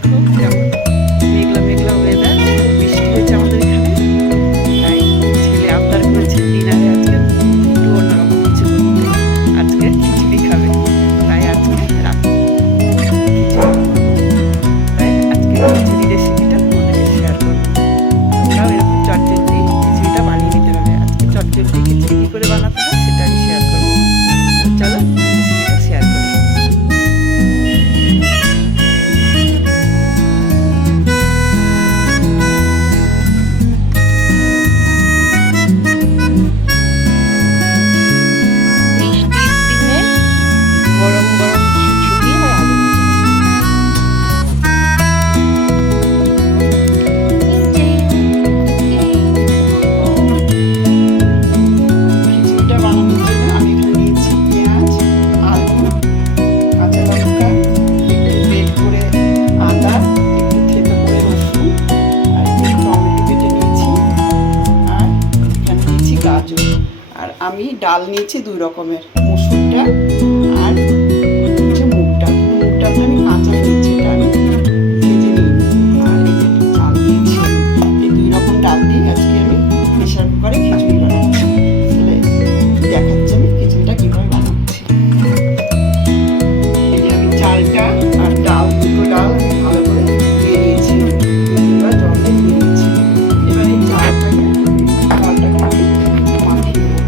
দেখো কেমন মেঘলা মেঘলা ওয়েদার, বৃষ্টি হয়েছে আমাদের এখানে। তাই ছেলে আবদার করেছে ডিনারে আজকে একটু অন্যরকম কিছু করতে, আজকে খিচুড়ি খাবে। তাই আজকে রাতে খিচুড়ি রেসিপিটা তোমাদেরকে শেয়ার করবো। তোমরাও এরকম চটজলদি খিচুড়িটা বানিয়ে নিতে হবে। আজকে চটজলদি খিচুড়ি কী করে বানাতে হয় সেটা আমি শেয়ার করবো। চলো রেসিপিটা শেয়ার করি। আর আমি ডাল নিয়েছি 2 রকমের, মসুর ডাল আর হচ্ছে মুগ ডাল। মুগ ডালটা আমি কাঁচা নিয়েছি, এটা আমি ভেজে নিই। আর এই যে চাল নিয়েছি, এই 2 রকম ডাল দিয়ে আজকে আমি প্রেশার কুকারে খিচুড়ি বানাচ্ছি। তাহলে দেখাচ্ছি আমি খিচুড়িটা কীভাবে বানাচ্ছি। এই যে আমি চালটা আর ডাল, দুটো ডাল ভালো করে ধুয়ে নিয়েছি, জল দিয়ে ধুয়ে নিয়েছি। এবার এই চালটাকে ডালটাকে আমি মাখিয়ে দেবো।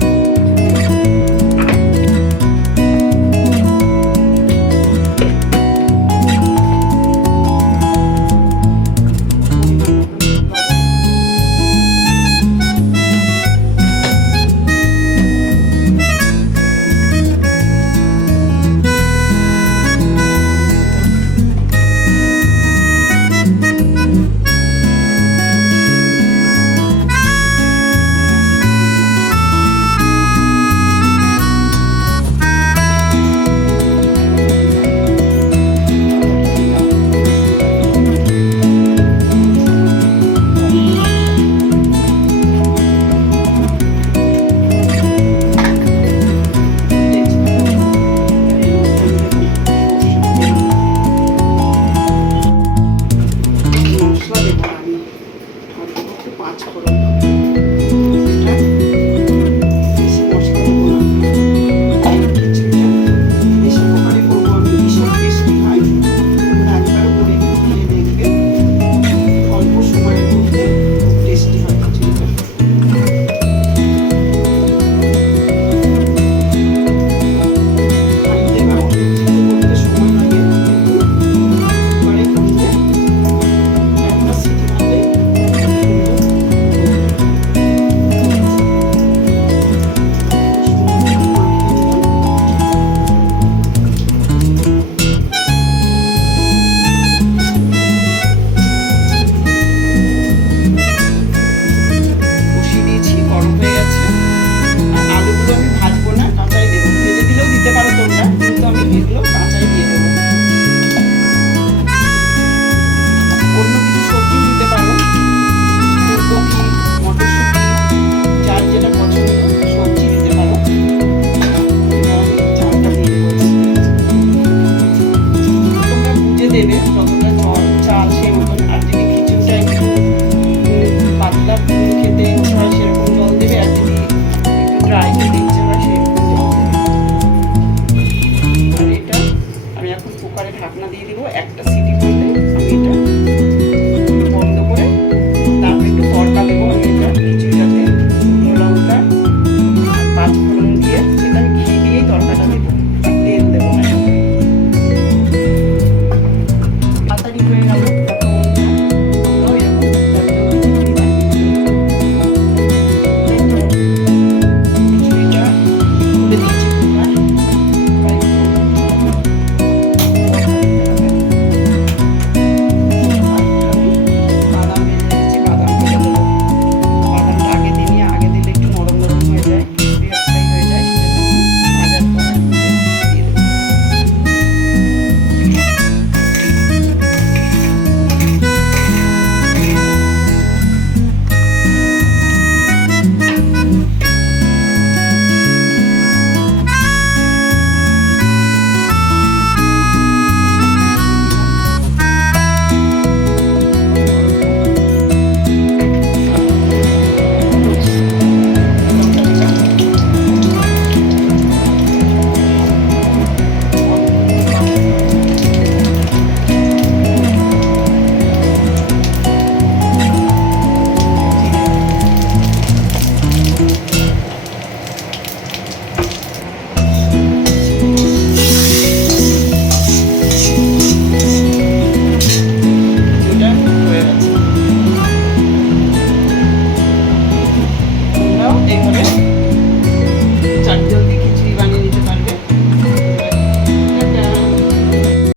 দেবে যতটা চাল সেই মতন। আর যদি খিচুড়িটা একটু পাতলা খেতে ইচ্ছে হয় সেরকম জল দেবে, আর যদি একটু ড্রাই খেতে ইচ্ছে হয় সেরকম জল দেবে। আর এটা আমি এখন কুকারে ঢাকনা দিয়ে দিব, একটা সিটি করলে আমি এটা